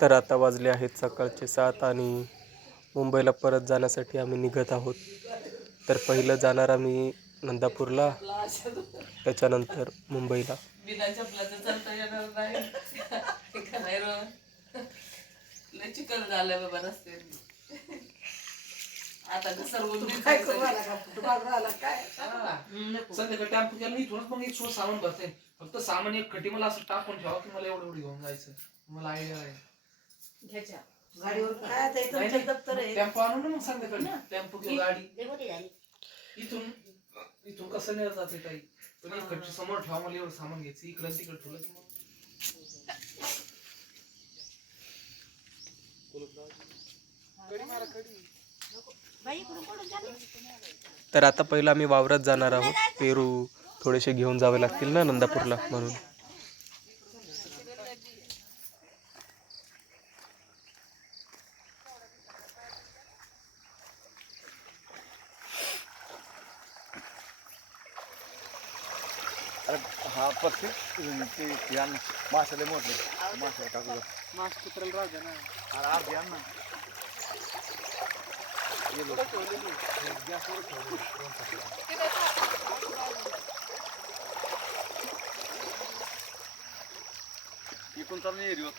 तर आता वाजले आहेत सकाळचे 7 आणि मुंबईला परत जाण्यासाठी आम्ही निघत आहोत. तर पहिलं जाणार आम्ही नंदापूरला, त्याच्यानंतर मुंबईला. बिना चपलाचं चालता येणार नाही. काय लय चिकन झालंय बाबा रस्त्याने. आता घसरवून काय करू आला का फुटबॉल आला काय संध्याकाळी टॅम्पो केला इथूनच मग एक सामान भरते. फक्त सामान एक खटी मला असं टाकून ठेवा की मला एवढं एवढं घेऊन जायचं. मला आयडिया आहे घ्यायच्या गाडीवर काय आता इथं दप्तर आहे. टेम्पो आणून ना मग संध्याकाळी टेम्पो किंवा गाडी इथून इथून कसं नाही जाते काही पण एक खट्टी समोर ठेवा मला एवढं सामान घ्यायचं इकडं तिकडं ठेवलं की तर आता पहिलं आम्ही वावरात जाणार आहोत. पेरू थोडेसे घेऊन जावे लागतील ना नंदापूरला, म्हणून. हा पक्षी ते यान माशाले मोठे माशा टाकू मास्क कुत्र्याला राहू दे ना. अरे आज यान ना गॅसवर इकडून चालू एरियो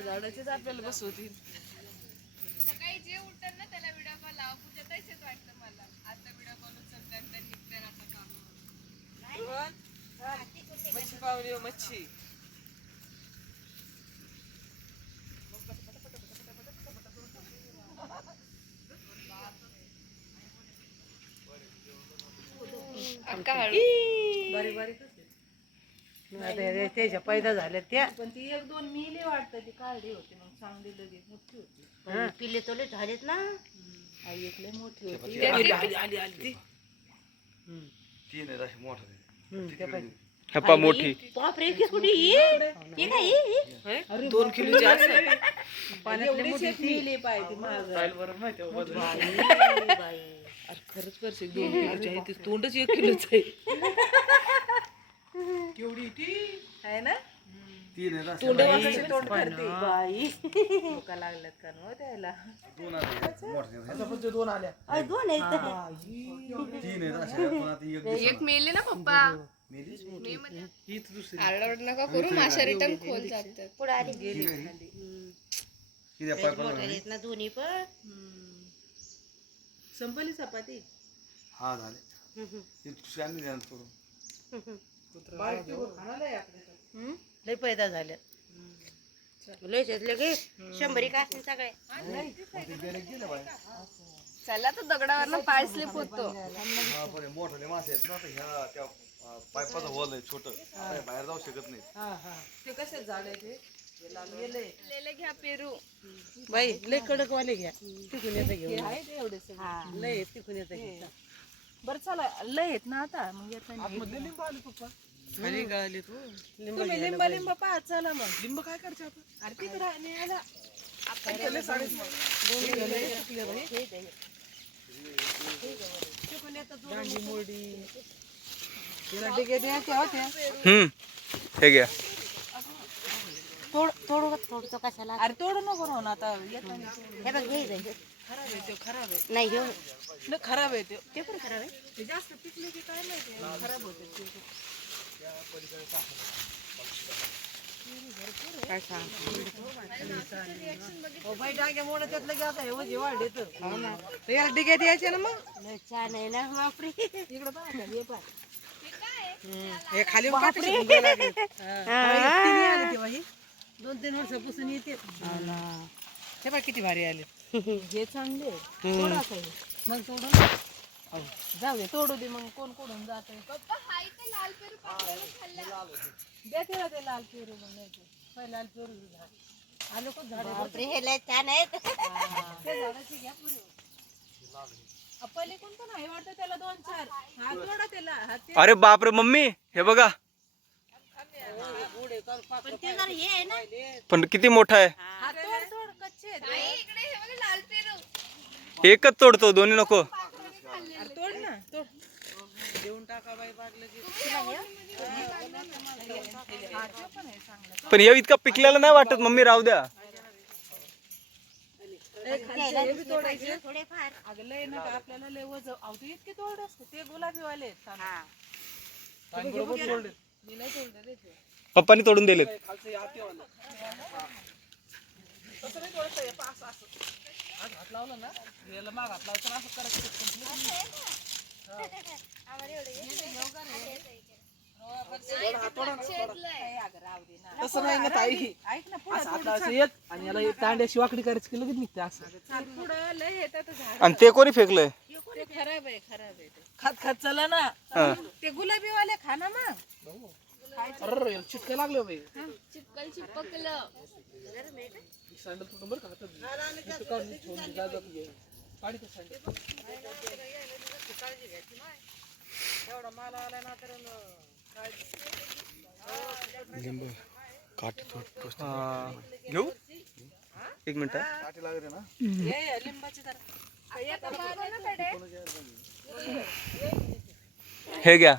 झाडाचेच आपल्याला बसवतील. सकाळी जे उठतात ना त्याला व्हिडिओ कॉल लावा. पूजा तसेच वाटतं मला. आता व्हिडिओ कॉल उचलतात तर निघतात आता काम. मच्छी पावली मच्छी बारीक बारीक त्याच्या पैदा झाल्या त्या पण ती एक दोन मिली वाटतं ती काढली होती मग चांगली लगेच मोठी होती. पिल्ले तोले झालेत ना. आई एक लय मोठी होती. तीन आहे अशी मोठा हप्पा मोठी. बापरे कुठे ये काय 2 किलोची असेल. पाण्यातली मोठी मिली पाहिजे माझं माहिती अरे खरंच करशील 2 किलोची आहे ती तोंडच 1 किलोच आहे. केवढी ती आहे ना. तीन आहे तोंड वाजवायची तोंड करते बाई धोका लागल्यात का नो त्याला. दोन आले मोठे दोन आल्या. दोन आहेत तीन आहेत अशा पण आता एक एक मेली ना पप्पा. मे मध्ये आरडाओरड नका करू. माशा रिटर्न खोल जातात. पुढे आली गेली किती पाय आहेत ना दोन्ही पण संपली चपाती. हा झाले ते शामी द्या थोडं लय पैदा झाल्या लय घेतले गे 100 का असतील सगळे. चला तर दगडावर पाय स्लिप होतो. मोठे मासे आहेत ना तर ह्या त्या पायपाचं होल आहे छोटं बाहेर जाऊ शकत नाही. ते कसे झाले ते लेले घ्या पेरू. बाई लय कडक वाले घ्या तिकून येतं घेऊन आहे ते एवढे लय तिकून येतं घ्या. बरं चला लय आहेत ना आता मग येताना लिंब आले पप्पा खाली गळाले तू तुम्ही लिंब पहा चला मग लिंब काय करते आपण अरे तिकडे न्यायला आपण केले हे घ्या. थोडं कशाला अरे तोडू नको राहून आता येताना हे बघ घे खराब आहे ते खराब आहे नाही घेऊ लय खराब आहे ते पण खराब आहे ते जास्त पिकले की काय माहिती खराब होते ते. काय सांग बाई डांगे मोड त्यातलं की आता हे वाढ येतं हो ना तर याला डिगे द्यायचे ना मग लय छान आहे ना बापरे इकडे पहा खाली हे पहा हे हे खाली बापरे. आले तेव्हा ही 2-3 वर्षापासून येते हे बघ किती भारी आले हे चांगले मग तोडून जाऊ दे तोडू दे मग कोण कोडून जात पप्पा हाय ते लाल पेरू खाल्ला. द्या त्याला ते लाल पेरू बनायचे लाल पेरू झाड आलो खूप झाड बापरे हे लय छान आहेत त्या झाडाची घ्या पुढे पलीकडून पण आहे वाटतं त्याला 2-4 हात जोडा त्याला हात अरे बापरे मम्मी हे बघा, पण ते जर हे आहे ना पण किती मोठा आहे. हात तोड कच्चे आहेत. इकडे हे बघा लाल पेरू. एकच तोडतो, दोन्ही नको. अरे तोड ना तोड. देऊन टाका बाई बागलं की पण हे इतका पिकलेला नाही वाटत मम्मी, राहू द्या. थोडेफार अगं लय ना का आपल्याला लय वज आवते इतके तोड असते ते गुलाबी वाले आहेत तांदूळ. मी नाही तोडले रे ते. पप्पानी तोडून दिलेत. तसं नाही तोडायचं हे पहा, असं आज हात लावलं ना याला माग हात लावताना असं करायचं. तसं नाही ना ताई, ऐक ना पुढं असं हाताला येत आणि याला तांड्याशी वाकडी करायची की लगेच निघते असं. पुढं लय येतात झाड. आणि ते कोणी फेकलंय? ते खराब आहे ते. खात खात चला ना. हा. ते गुलाबी वाले खा ना मग. अरे चिटका लागले बाई. चिपकल चिपकलं. सँडल तुटून बरं का हातात. इथं काढून ठेवून दे, जा जा तू घे. काढ इथं सँडल. एवढा माल आला ना तर घेऊ एक मिनिट. काठी लागते ना. हे लिंबाची तर आता मागव ना कडे. हे घ्या.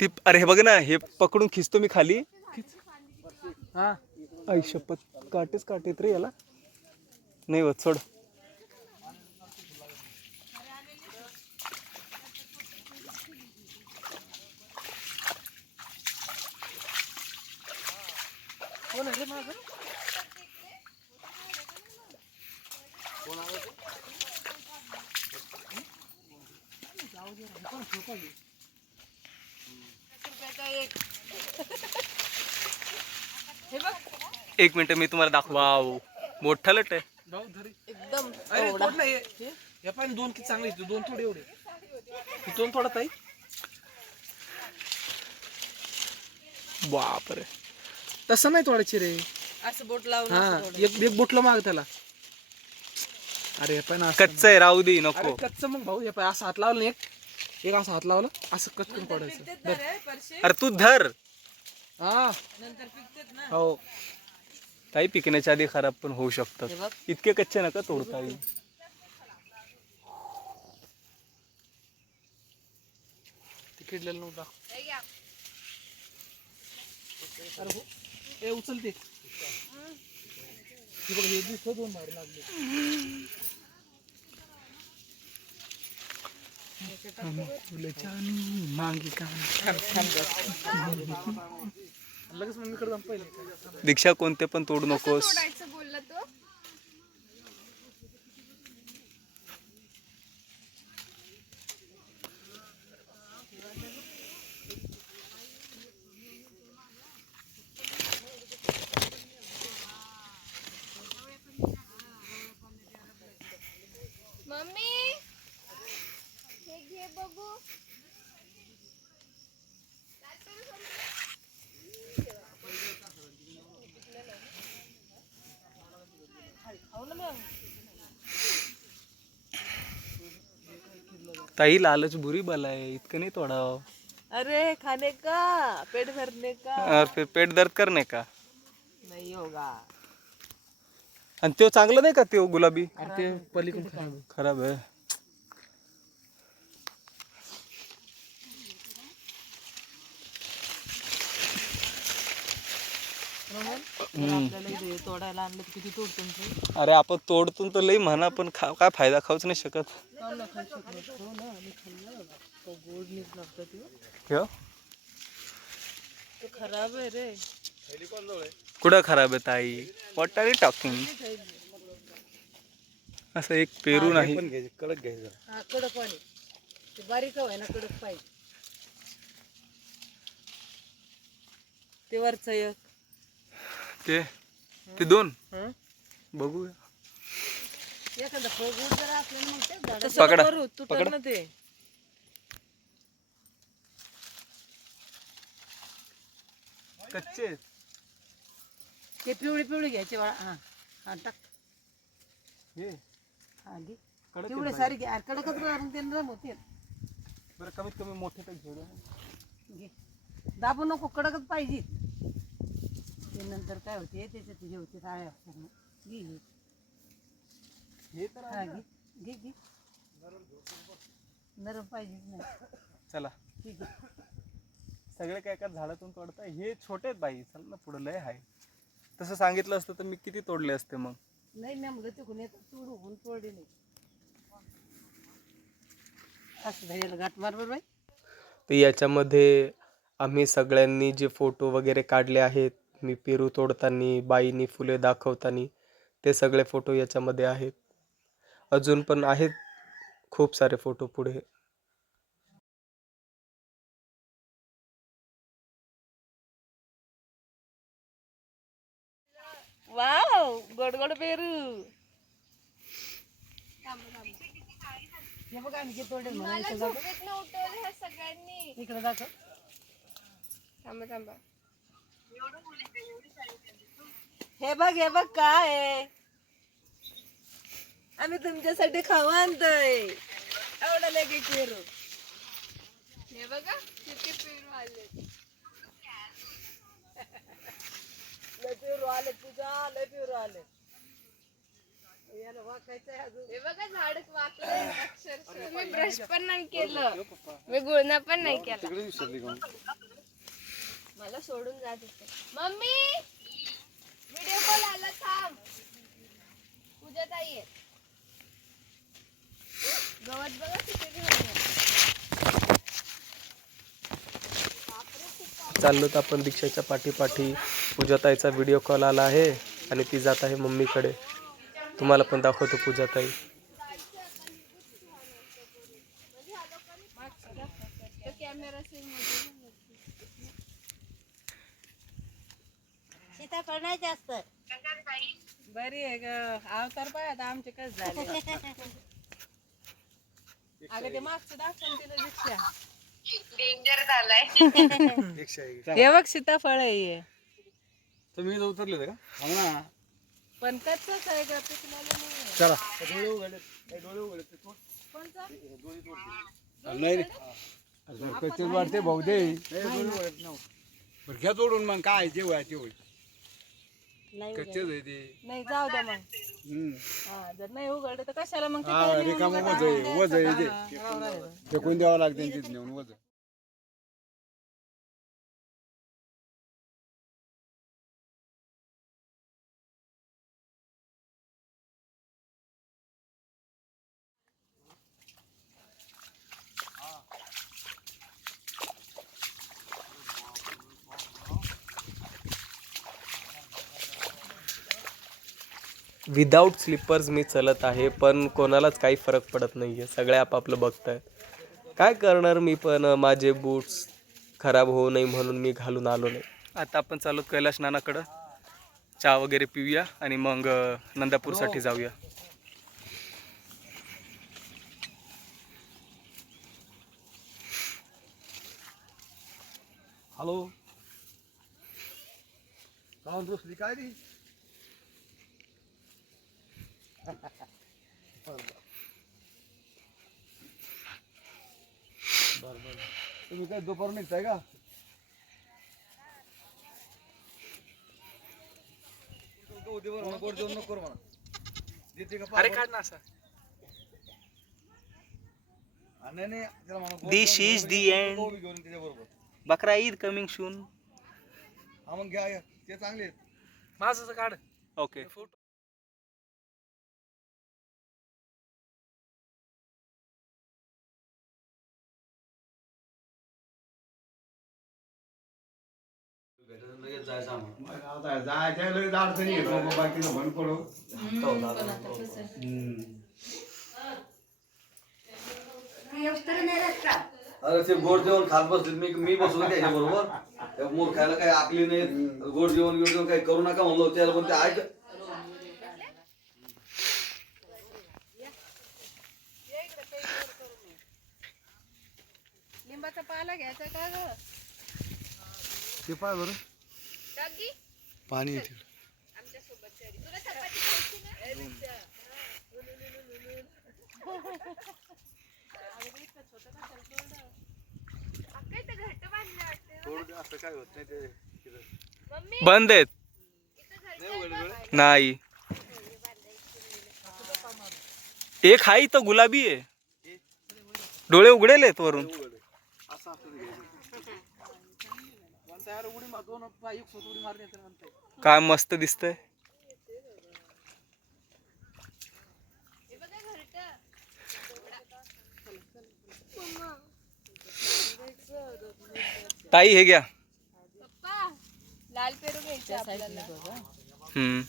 ती अरे हे बघ ना, हे पकडून खिचतो मी खाली. हा आई शपथ, काटेच काटेत रे याला. नाही होत, सोड. कोण आहे रे माझं? एक मिनिट मी तुम्हाला दाखवा. मोठा लट आहे. भाऊ धरी. एकदम अरे तोड नाही हे पाहिजे. 2 किती चांगले आहेत. 2 थोडे एवढे. हे 2 थोडा ताई. बापरे. तसं नाही तोडायचे रे. असं बोट लावून हा एक बोटलं माग त्याला. अरे हे पाय ना असं. कच्च आहे, राहू दे, अरे नको. कच्च मग भाऊ हे पाय असं हात लावलं ना, एक असं हात लावलं असं कचकन पडायचं. परशे अरे तू धर. हा नंतर पिकतात ना. हो काही पिकण्याच्या आधी खराब पण होऊ शकतात. इतके कच्चे नका तोडता. ते किडलेलं नव्हतं. हे घ्या. अरे हो ए उचलते. हे बघ हे दिसतं 2 बाहेर लागले. लगेच मम्मीकडे जाऊन पहिले. दीक्षा कोणते पण तोडू नकोस. तोडायचं बोलला तो. मम्मी हे घे बघू. ताई लालच बुरी बला है, इतकं नाही तोडाव. अरे खाने का पेट भरने का और फिर पेट दर्द करने का. नहीं होगा. आणि तो चांगलं नाही का तो गुलाबी? अरे ते पलीकडे खराब आहे. खराब आहे. आपल्याला इथे तोडायला आणलं तर किती तोडतो तू? अरे आपण तोडतून तर लई म्हणा, पण काय फायदा, खाऊच नाही शकत. गोड नीट लागतं ते. ठेव. ते खराब आहे रे. कुठं खराब आहे ताई? What are you talking? असं एक पेरू नाही. कडक घ्यायचं. हा कडक पाणी ते बारीक आहे ना, कडक पाहिजे. ते वरचं एक ते 2 हं? बघूया. एखादा फळ गोड जर आपल्याला मग तेच झाड पकडा, करू तुटल पकडा. ना ते. कच्चे. ते पिवळी पिवळी घ्यायचे बाळा. हा हा टाक. हे हा घे. कडक पिवळे सारी घे. अरे कडकच करून ते नरम होतील. बरं कमीत कमी मोठे तर घेऊ द्या. घे. दाबू नको, कडकच पाहिजे. ते नंतर काय होते त्याच्यात हे होते काय असतात ना. घे घे. हे तर हा घे घे घे. नरम पाहिजे नाही. चला ठीक आहे. सगळे काय काय झाडातून तोडताय. हे छोटे आहेत बाई, चल ना पुढे लय आहे. तसं सांगितलं असतं तर मी किती तोडले असते मग. नाही नेमकं तिकडून येतात तोडून तोडले नाही. असं झालं गाठ मार बरं बाई. तर याच्यामध्ये आम्ही सगळ्यांनी जे फोटो वगैरे काढले आहेत, मी पेरू तोडताना, बाईनी फुले दाखवताना, ते सगळे फोटो याच्यामध्ये आहेत. अजून पण आहेत खूप सारे फोटो पुढे. वाव गोड गोड पेरू. हे बघा आणखी तोडेल म्हणा. मला इकडं दाखव. झोपेतनं उठवलं ह्या सगळ्यांनी. इकडं दाखव. थांबा थांबा. हे बघ काय आहे. आम्ही तुमच्यासाठी खाऊ आणतोय. एवढं लगे पेरू. हे बघा किती पेरू आले. लय पेरू आले पूजा, लय पेरू आले. याला वाकायचंय अजून. हे बघा झाड वाकलंय अक्षरशः. मी ब्रश पण नाही केलं, मी गुळणा पण नाही केला. तिकडे विसरली का? मला सोडून जात होते. मम्मी व्हिडिओ कॉल आला, थांब. पूजा ताई आहे. गवत बघा किती झालं. चाललो तर आपण दीक्षाच्या पाठीपाठी. पूजाताईचा व्हिडिओ कॉल आला आहे आणि ती जात आहे मम्मीकडे. तुम्हाला पण दाखवतो पूजाताई. तो कॅमेरा सेम होतो. सीताफळ नाही जास्त. बरी आहे ग. अवतार पाय आता आमचे कस झाले. अगं ते मागचं दाखवून तिला दीक्षा. डेंजर झालाय. 101. हे बघ सीताफळ आहे हे. तुम्ही इथं उतरले होते का? हो ना. पण कच्चच आहे का पिकलेलं नाही. चला डोळे उघडले. डोळे उघडले ते तोड. कोणचा? नाही रे कच्चे वाढते भाऊ दे डोळे उघडले ना. बरं घ्या तोडून मग काय जे व्हाय ते होईल. नाही कच्चेच आहे ते. नाही जाऊ द्या मग. हम्म. हा जर नाही उघडलं तर कशाला मग ते हा त्याला नेऊन रिकामं उगाच वज आहे आणून वज आहे द्यायचं. ते हा, राहू राहिलं. फेकून द्यावं लागते तिथे नेऊन वज. विदाऊट स्लिपर्स मी चलत आहे, पण कोणालाच काही फरक पडत नाही आहे. सगळे आपापलं बघत आहेत. काय करणार मी पण, माझे बूट्स खराब होऊ नये म्हणून मी घालून आलो नाही. आता आपण चालू कैलाश नानाकडं. चहा वगैरे पिऊया आणि मग नंदापूरसाठी जाऊया. हॅलो. काय दुसरी काय रे? तुम्ही काय दुपारून निघताय का? उद्या बरं गोड जेवण नको करू म्हणा. देते का? अरे काढ ना असं. नाही नाही त्याला म्हणा गोड This जेवण is घेऊन the ये, end. गोबी घेऊन त्याच्याबरोबर. बकरा ईद कमिंग सून. हा मग घ्या ते चांगले आहेत. माझं काढ. ओके. लगेच जायचं आम्हाला. आता जायच्या लगेच अडचणी येत बाबा बाकीचं भन पडो. अरे ते गोड जेवण खात बसले. मी बसलो त्याच्या बरोबर. मूर खायला काही आकली नाही. गोड जेवण काही करू नका म्हणलो त्याला, पण ते ऐक. लिंबाचा पाला घ्यायचा का ग? ते पाय बरं टाकी पाणी आहे तिकडे. तुला चपाती खायची ना? अक्का इथं घट्ट बांधलं वाटते ना? थोडं असं काय होत नाही ते तिथं. मम्मी बंद आहेत इथं घट्ट आहे बघ. नाही. एक हाय इथं गुलाबी आहे, डोळे उघडेल आहेत वरून. असं असं घ्यायचं. म्हणता यार उडी मार, दोन एक सोत उडी मारली तर म्हणताय. काय मस्त दिसतंय. हे बघा घरट. ताई हे घ्या. पप्पा लाल पेरू घ्यायचे आपल्याला. हम्म.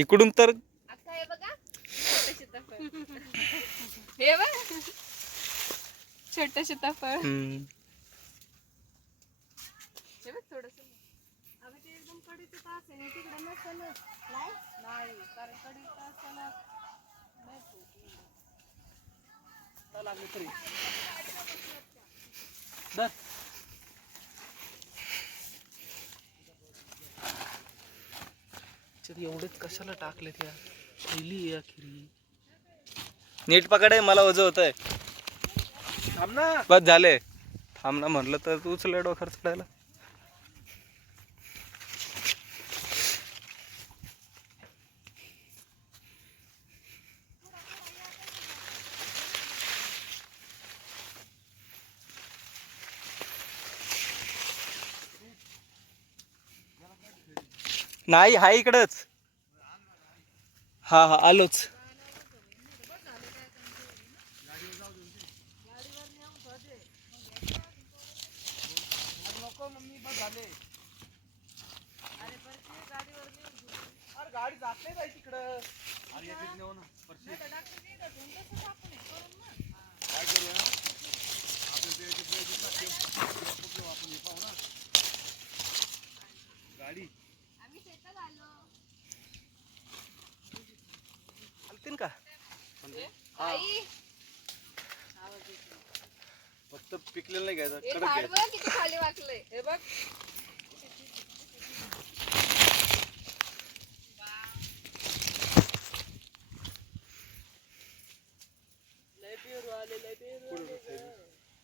इकडून तर अक्का हे बघा छोटं सीताफळ. हे बघ छोटं सीताफळ. हम्म. हे बघ थोडंसं. अगं ते एकदम कडीचं तास आहे ना, तिकडं नसेल ना. नाही कारण कडीचं तासाला नाही फुटली. लागले तरी धर. एवढेच कशाला टाकले त्या पहिली अखेरी. नीट पकडे, मला वजन होत आहे. थांब ना. बस झाले. थांब ना म्हणलं तर तू उचलय डोकर चढायला. नाही हाय इकडंच. हा हा आलोच. नको मम्मी, बस झाले. अरे गाडी जात नाही बाई तिकडं. अरे याच्यात नेऊ ना परशी. काय करूया ना आपण ते आपण हे पाहू ना गाडी. आम्ही शेतात आलो. चालतील का? आई फक्त पिकलेलं नाही घ्यायचं, हे कडक झाड घ्यायचं. बघ किती खाली वाकलंय. हे बघ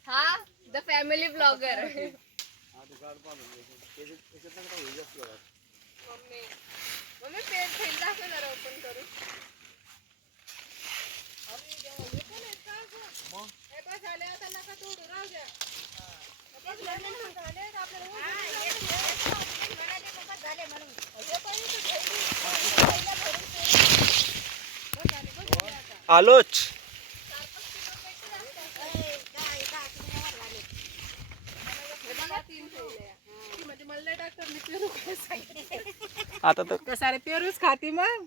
हा the family blogger. Mummy mummy pet fail दाखव जरा ओपन करू. आलोच. आता तर सारे पेरूच खाती मग.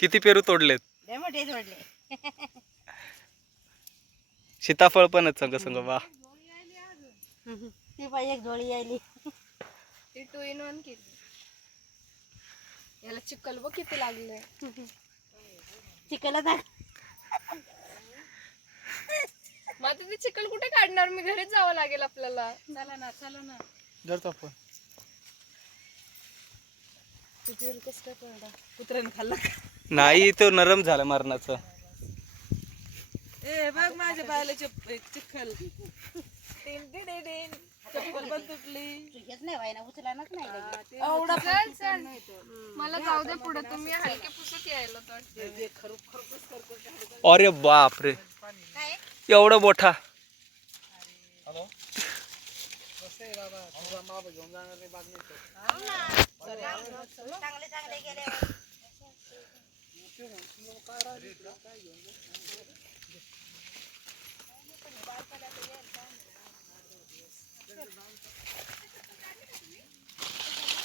किती पेरू तोडलेत. मोठे जोडले. सीताफळ पण आहेत संग संग. वा ती पाहिजे एक जोडी यायली. ती 2 in 1 केली. याला चिकल बघ किती लागले. चिकला टाक. मग आता ते चिकल कुठे काढणार? मी घरीच जावं लागेल आपल्याला. चला ना धरतो आपण. तू पेरू कसं काय पडला? कुत्र्याने खाल्ला का? नाही, तो नरम झाला मरणाचं. ए बघ माझ्या बायला चिखल. चप्पल पण तुटली. हेच नाही व्हायना, उचलानच नाही लगे. एवढा चल चल मला जाऊ दे पुढे. तुम्ही हलके पुसत यायला तर. अरे बाप रे, एवढं मोठा. हॅलो कसं आहे बाबा, तुझा माप घेऊन जाणार नाही बाग नाही. चांगले चांगले गेले.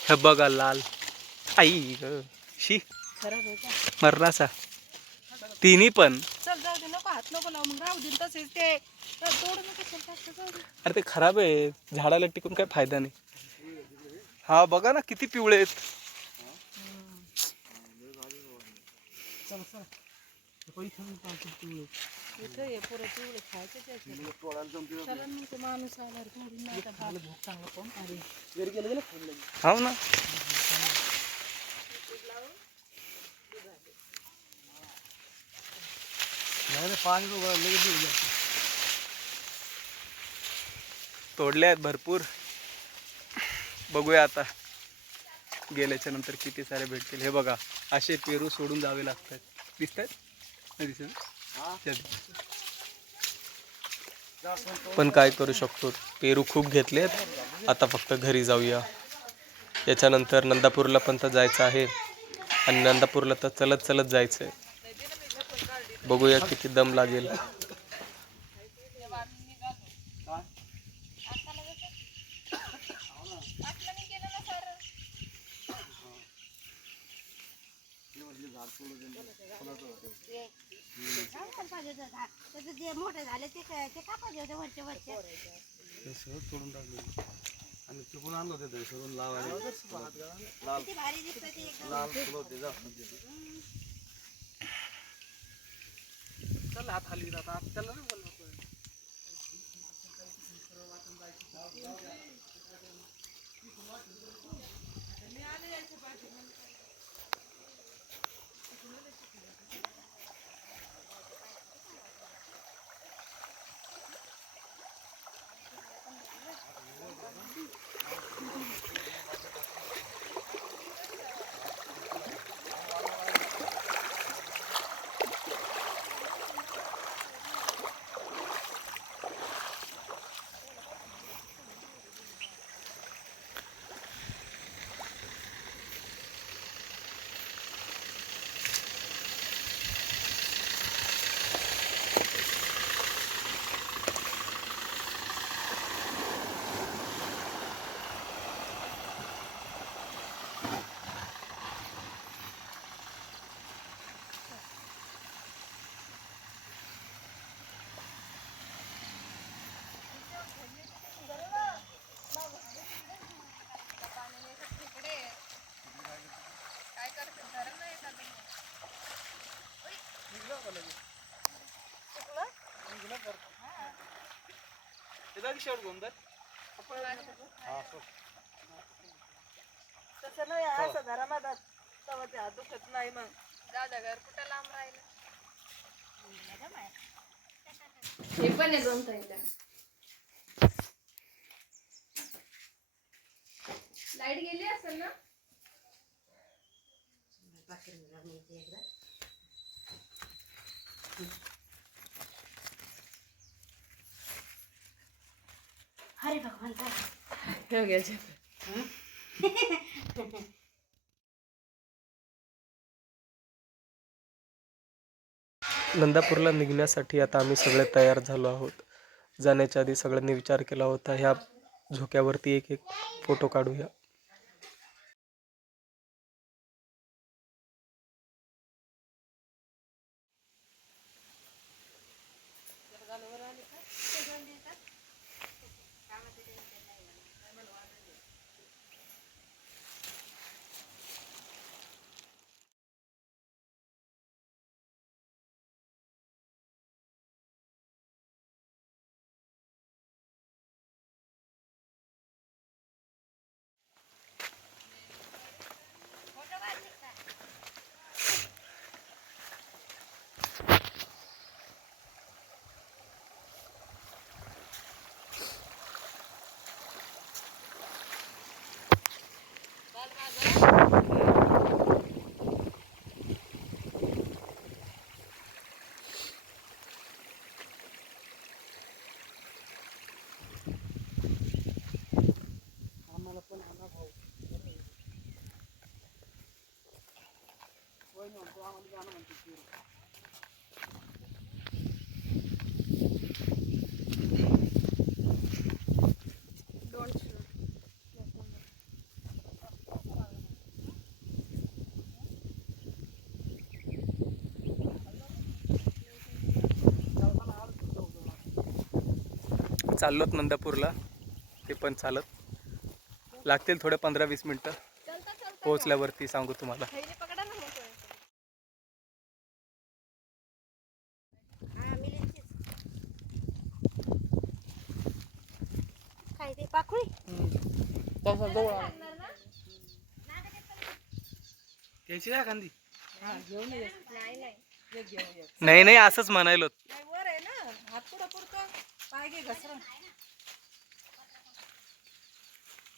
हे बघा लाल. आई ग शी खराब आहे का? मरणाचा. तिन्ही पण. चल जाऊ दे, नको हात नको लावू, मग राहू दे तसेच ते तोडू नको, चल टाक, जाऊ दे. अरे ते खराब आहे, झाडाला टिकून काही फायदा नाही. हा बघा ना किती पिवळे आहेत. इथं हे पुरं पिवळे खायचे त्याचे. चला मग ते माणूस आल्यावर तोडून नाही का हो ना. तोडले आहेत भरपूर. बघूया आता गेल्याच्या नंतर किती सारे भेटतील. हे बघा असे पेरू सोडून जावे लागतात. दिसत आहेत नाही दिसत. पण काय करू शकतो, पेरू खूप घेतलेत. आता फक्त घरी जाऊया. याच्यानंतर नंदापूरला पण तर जायचं आहे आणि नंदापूरला तर चलत चलत जायचं आहे. बघूया किती दम लागेल. जे मोठे झाले ते कापायचे होते वरचे वरचे. सोडून टाकले आणि चुकून आणलं होते सोडून लावायला. किती भारी दिसतं ते एकदम. लाल फुलं होते जा. चल हात हलवी आता त्याला नाही बोलणार. तसं नाही असं धरा माझा तवा ते हात दुखत नाही मग. जाऊ द्या, घर कुठं लांब राहिलं. हे पण आहे दोन ताईला. लाईट गेली असेल ना. अरे भगवान जा. हे घ्यायचे. नंदापूरला निघण्यासाठी आता आम्ही सगळे तयार झालो आहोत. जाण्याच्या आधी सगळ्यांनी विचार केला होता, ह्या झोक्यावरती एक एक फोटो काढूया. चाललोत नंदापूरला, ते पण चालत लागतील थोडे 15-20 मिनटं. पोहोचल्यावरती सांगू तुम्हाला. काय ते पाखुळी यायची का कांदी? घेऊन ये. नाही नाही, असंच म्हणायलो. नाही, वर आहे ना, हात पुढं पुरतो, पाय घे घसरण.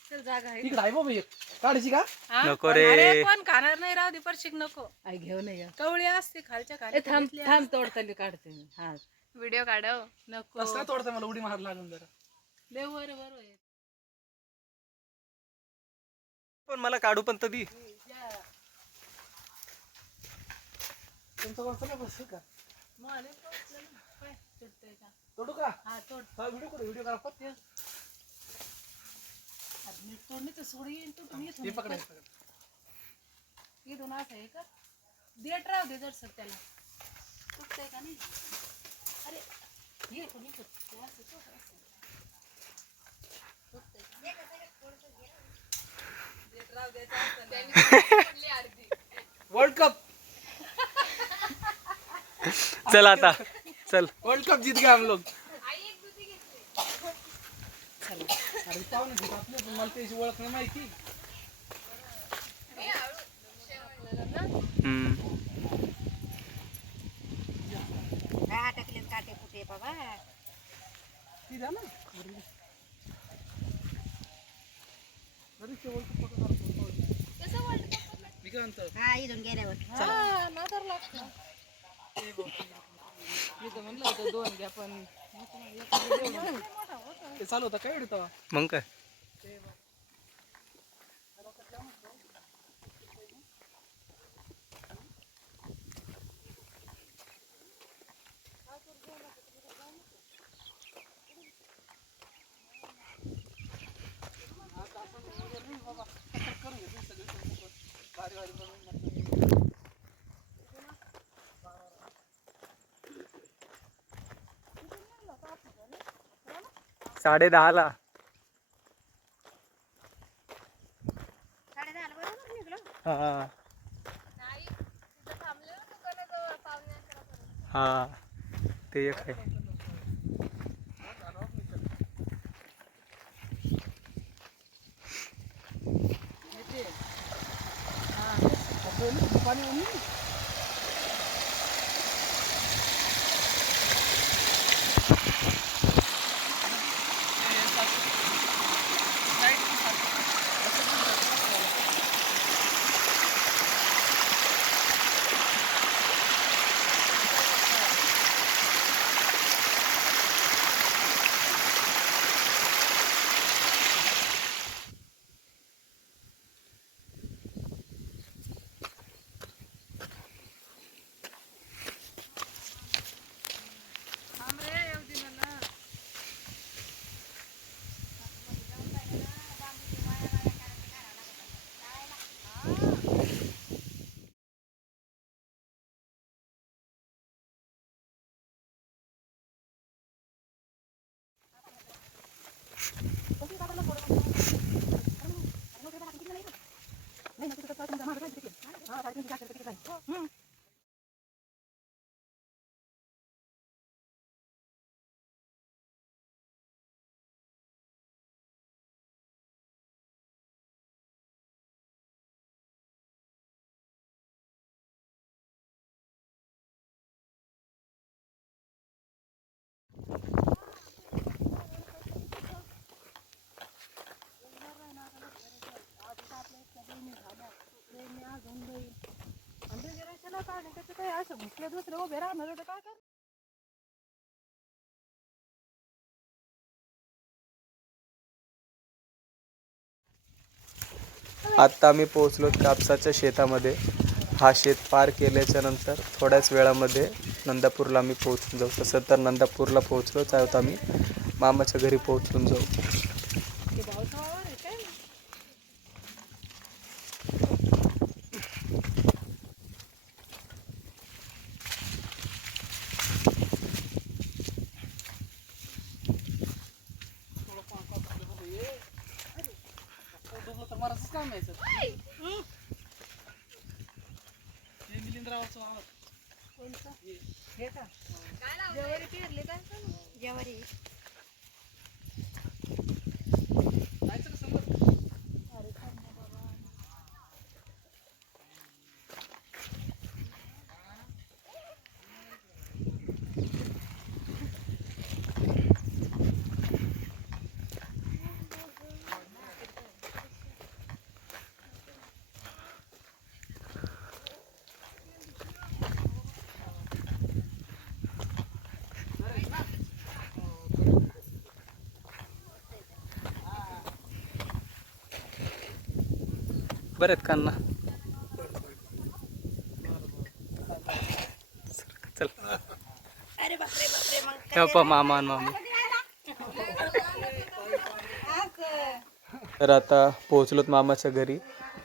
चल, जागा आहे. काढायची का? हा? नको रे. अरे कोण खाणार नाही, राहू दे, परशिक नको. आई घेऊन ये. कवळी असते खालच्या खाली. थांब थांब, तोडताली काढते मी. हा, व्हिडिओ काढव. नको कसं तोडतं, मला उडी मार लागून जरा. लय वर वर आहे. पण मला काढू पण तर दी. तुमचं कोणतं नाही बसू का? मग आले पोहोचलं ना. पाय, तुटतंय का? तोडू का? हा, तोड. व्हिडिओ करा फक्त. अरे, नीट तोडणी तर सोड येईन तू. इथून हे पकडायचं. इथून असं आहे का? देठ राहू दे जर सर त्याला. तुटतंय का नाही? अरे, हे इथून इथून. हे असं तोड, असं. तुटतंय का? देठ राहू द्यायचं असतं ना. वर्ल्ड कप चल आता, चल. वर्ल्ड कप जीत गए हम लोग. आई एक दुधी घेतली. अरे पाहुणे घेत आपले, पण मला त्याची ओळख नाही माहिती. काय टाकले काटे कुठे बाबा ती द्या ना. कसं वर्ल्ड कप मी काय म्हणतो, हा इथून गेल्यावर हा, नादर लागतो. मी तर म्हणलं होतं 2 घ्या, पण ते चालू होता काय एवढं तेव्हा? मग काय. साडे 10ला. 10:30 बरोबर निघलो. हा नाही तिथं थांबले ना दुकानाजवळ पावणे 11 पर्यंत. हा, ते एक आहे. असं घुसले दुसरे उभे राहणार होते काय कर. आत्ता आम्ही पोहोचलो कापसाच्या शेतामध्ये. हा शेत पार केल्याच्या नंतर थोड्याच वेळामध्ये नंदापूरला आम्ही पोहोचून जाऊ. तसं तर नंदापूरला पोहोचलोच आहोत आम्ही. मामाच्या घरी पोहोचून जाऊ. ते भावचा वावर आहे काय. जवारी पेरली काय सांग? ज्वारी बरं आहेत कान्ना. चल अरे बापरे बापरे मग हे पहा मामा आणि मामी. तर आता पोहोचलोत मामाच्या घरी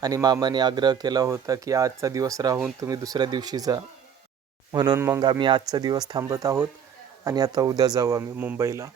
आणि मामाने आग्रह केला होता की आजचा दिवस राहून तुम्ही दुसऱ्या दिवशी जा, म्हणून मग आम्ही आजचा दिवस थांबत आहोत आणि आता उद्या जाऊ आम्ही मुंबईला.